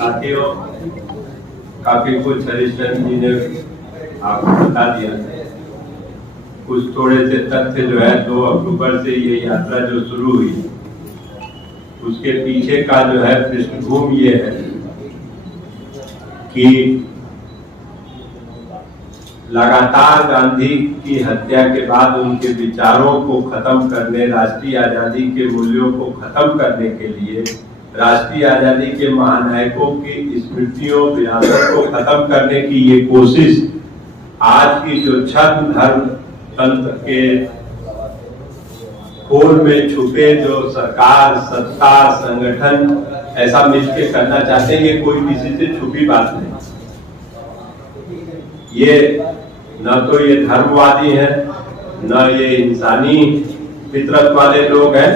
साथियों, काफी कुछ हरीशचंद्र जी ने आपको बता दिया। कुछ थोड़े से तथ्य जो है 2 अक्टूबर से ये यात्रा जो शुरू हुई उसके पीछे का जो है पृष्ठभूमि ये है कि लगातार गांधी की हत्या के बाद उनके विचारों को खत्म करने, राष्ट्रीय आजादी के मूल्यों को खत्म करने के लिए, राष्ट्रीय आजादी के महानायकों की स्मृतियों, विरासत को खत्म करने की ये कोशिश आज की जो छद्म धर्म तंत्र के खोल में छुपे जो सरकार, सत्ता, संगठन ऐसा मिलकर करना चाहते हैं, ये कोई किसी से छुपी बात नहीं। ये न तो ये धर्मवादी है, न ये इंसानी फितरत वाले लोग हैं,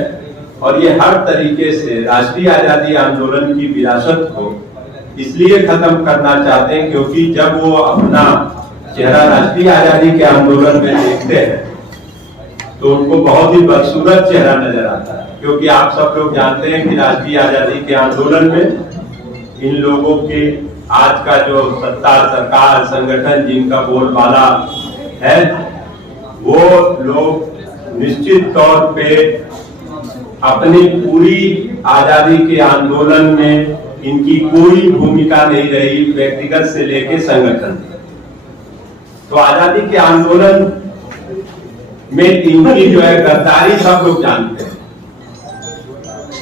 और ये हर तरीके से राष्ट्रीय आजादी आंदोलन की विरासत को इसलिए खत्म करना चाहते हैं क्योंकि जब वो अपना चेहरा राष्ट्रीय आजादी के आंदोलन में देखते हैं तो उनको बहुत ही बदसूरत चेहरा नजर आता है। क्योंकि आप सब लोग जानते हैं कि राष्ट्रीय आजादी के आंदोलन में इन लोगों के आज का जो सत्ता, सरकार, संगठन जिनका बोलबाला है, वो लोग निश्चित तौर पे अपनी पूरी आजादी के आंदोलन में इनकी कोई भूमिका नहीं रही, व्यक्तिगत से लेकर संगठन। तो आजादी के आंदोलन में इनकी जो है गद्दारी सब लोग जानते हैं,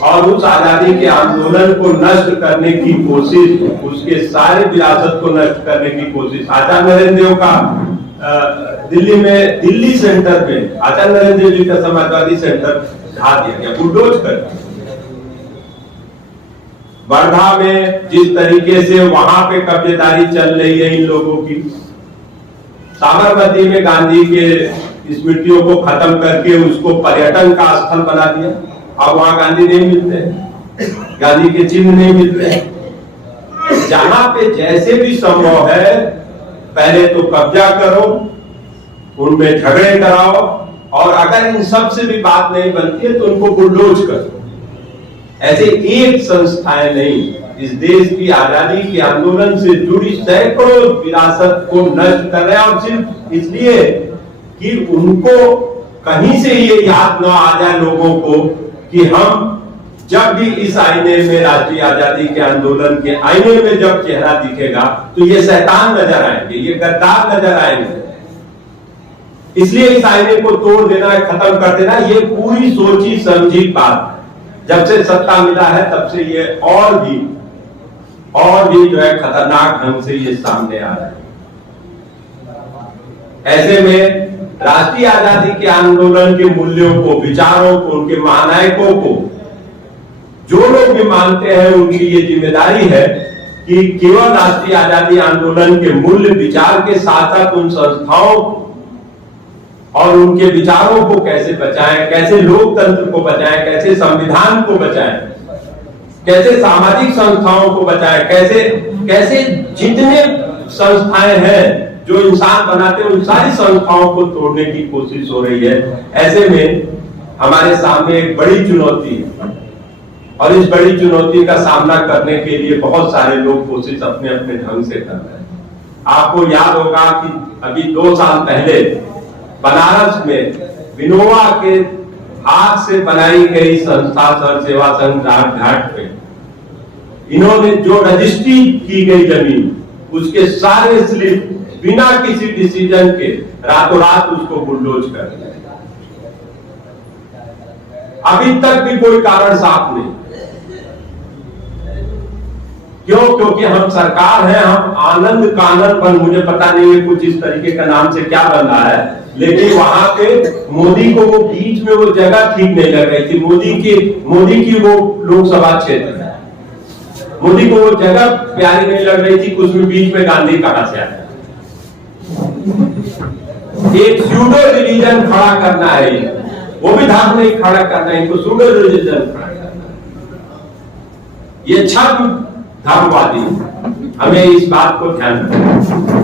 और उस आजादी के आंदोलन को नष्ट करने की कोशिश, उसके सारे विरासत को नष्ट करने की कोशिश आचार्य नरेंद्र देव का दिल्ली में, दिल्ली सेंटर पे आचार्य नरेंद्र देव जी का समाजवादी सेंटर ढा दिया गया, बुलडोज कर दिया। वर्धा में जिस तरीके से वहां पे कब्जेदारी चल रही है इन लोगों की, साबरमती में गांधी के स्मृतियों को खत्म करके उसको पर्यटन का स्थल बना दिया। अब वहां गांधी नहीं मिलते, गांधी के चिन्ह नहीं मिलते। जहां पे जैसे भी संभव है पहले तो कब्जा करो, उनमें झगड़े कराओ, और अगर इन सब से भी बात नहीं बनती है तो उनको बुलडोज करो। ऐसे एक संस्थाएं नहीं, इस देश की आजादी के आंदोलन से जुड़ी सैकड़ों विरासत को नष्ट कर रहे हैं, और सिर्फ इसलिए कि उनको कहीं से ये याद ना आ जाए लोगों को कि हम जब भी इस आईने में, राष्ट्रीय आजादी के आंदोलन के आईने में जब चेहरा दिखेगा तो ये शैतान नजर आएंगे, ये गद्दार नजर आएंगे। इसलिए इस आईने को तोड़ देना, खत्म कर देना, ये पूरी सोची समझी बात है। जब से सत्ता मिला है तब से ये और भी जो है खतरनाक ढंग से ये सामने आ रहा है। ऐसे में राष्ट्रीय आजादी के आंदोलन के मूल्यों को, विचारों को, उनके महानायकों को जो लोग भी मानते हैं उनकी ये जिम्मेदारी है कि केवल राष्ट्रीय आजादी आंदोलन के मूल्य, विचार के साथ साथ उन संस्थाओं और उनके विचारों को कैसे बचाएं, कैसे लोकतंत्र को बचाएं, कैसे संविधान को बचाएं, कैसे सामाजिक संस्थाओं को बचाएं, कैसे जितने संस्थाएं हैं जो इंसान बनाते हैं उन सारी संस्थाओं को तोड़ने की कोशिश हो रही है। ऐसे में हमारे सामने एक बड़ी चुनौती है, और इस बड़ी चुनौती का सामना करने के लिए बहुत सारे लोग कोशिश अपने अपने ढंग से कर रहे हैं। आपको याद होगा कि अभी 2 साल पहले बनारस में विनोबा के हाथ से बनाई गई संस्था सर सेवा संघ घाट पे इन्होंने जो रजिस्ट्री की गई जमीन, उसके सारे स्लिप बिना किसी डिसीजन के रातों रात उसको बुलडोज कर दिया। अभी तक भी कोई कारण साफ नहीं। क्यों? क्योंकि हम सरकार है, हम आनंद कानन बन, मुझे पता नहीं है कुछ इस तरीके का नाम से क्या बन रहा है, लेकिन वहां पे मोदी को वो बीच में वो जगह ठीक नहीं लग रही थी। मोदी की वो लोकसभा क्षेत्र है, मोदी को वो जगह प्यारी नहीं लग रही थी, उसमें बीच में गांधी कहां से आया। एक स्यूडो रिलीजन खड़ा करना है, वो भी धर्म नहीं खड़ा करना है, इनको स्यूडो रिलीजन खड़ा करना है। ये छद्म धर्मवादी, हमें इस बात को ध्यान रखना।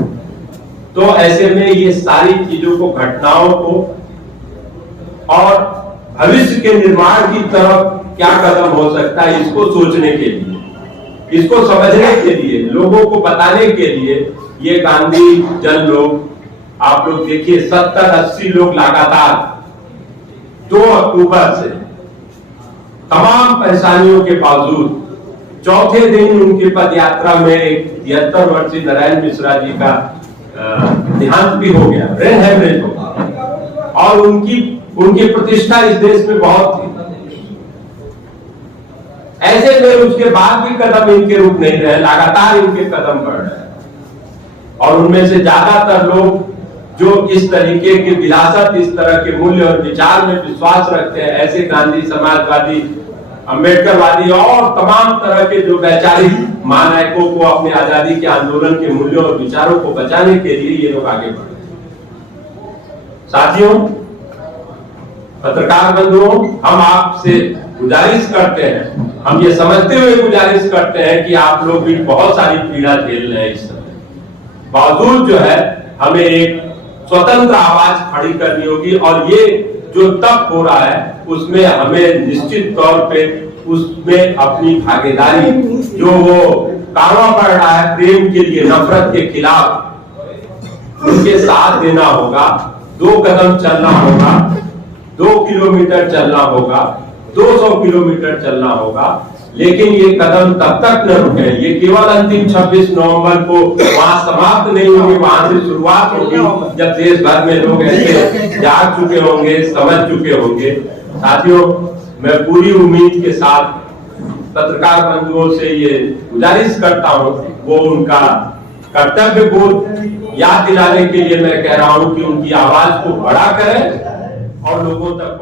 तो ऐसे में ये सारी चीजों को, घटनाओं को और भविष्य के निर्माण की तरफ क्या कदम हो सकता है, इसको सोचने के लिए इसको समझने के लिए, लोगों को बताने के लिए ये गांधी जन लोग, आप लोग देखिए 70-80 लोग लगातार 2 अक्टूबर से तमाम परेशानियों के बावजूद चौथे दिन उनकी पद यात्रा में एक 73 वर्षीय नारायण मिश्रा जी का देहांत भी हो गया, ब्रेन हेमरेज हो गया, और उनकी प्रतिष्ठा इस देश में बहुत थी। ऐसे में उसके बाद भी कदम इनके रुक नहीं रहे, लगातार इनके कदम बढ़ रहे हैं। और उनमें से ज्यादातर लोग जो इस तरीके की विरासत, इस तरह के मूल्य और विचार में विश्वास रखते हैं, ऐसे गांधी, समाजवादी, अम्बेडकरवादी और तमाम तरह के जो वैचारिक महानायकों को अपने आजादी के आंदोलन के मूल्यों और विचारों को बचाने के लिए ये लोग आगे बढ़े। साथियों, पत्रकार बंधुओं, हम आपसे गुजारिश करते हैं, हम ये समझते हुए गुजारिश करते हैं कि आप लोग भी बहुत सारी पीड़ा झेल रहे हैं इस समय, बावजूद जो है हमें एक स्वतंत्र आवाज खड़ी करनी होगी। और ये जो तप हो रहा है उसमें हमें निश्चित तौर पे उसमें अपनी भागीदारी, जो वो कारवां पड़ रहा है प्रेम के लिए, नफरत के खिलाफ, उनके साथ देना होगा। 2 कदम चलना होगा, 2 किलोमीटर चलना होगा, 200 किलोमीटर चलना होगा, लेकिन ये कदम तब तक न रुके। ये केवल अंतिम 26 नवंबर को वहां समाप्त नहीं होगी, वहां से शुरुआत होगी, जब देश भर में लोग ऐसे जाग चुके होंगे, समझ चुके होंगे। साथियों, मैं पूरी उम्मीद के साथ पत्रकार बंधुओं से ये गुजारिश करता हूं, वो उनका कर्तव्य बोध याद दिलाने के लिए मैं कह रहा हूं कि उनकी आवाज को बड़ा करें और लोगों तक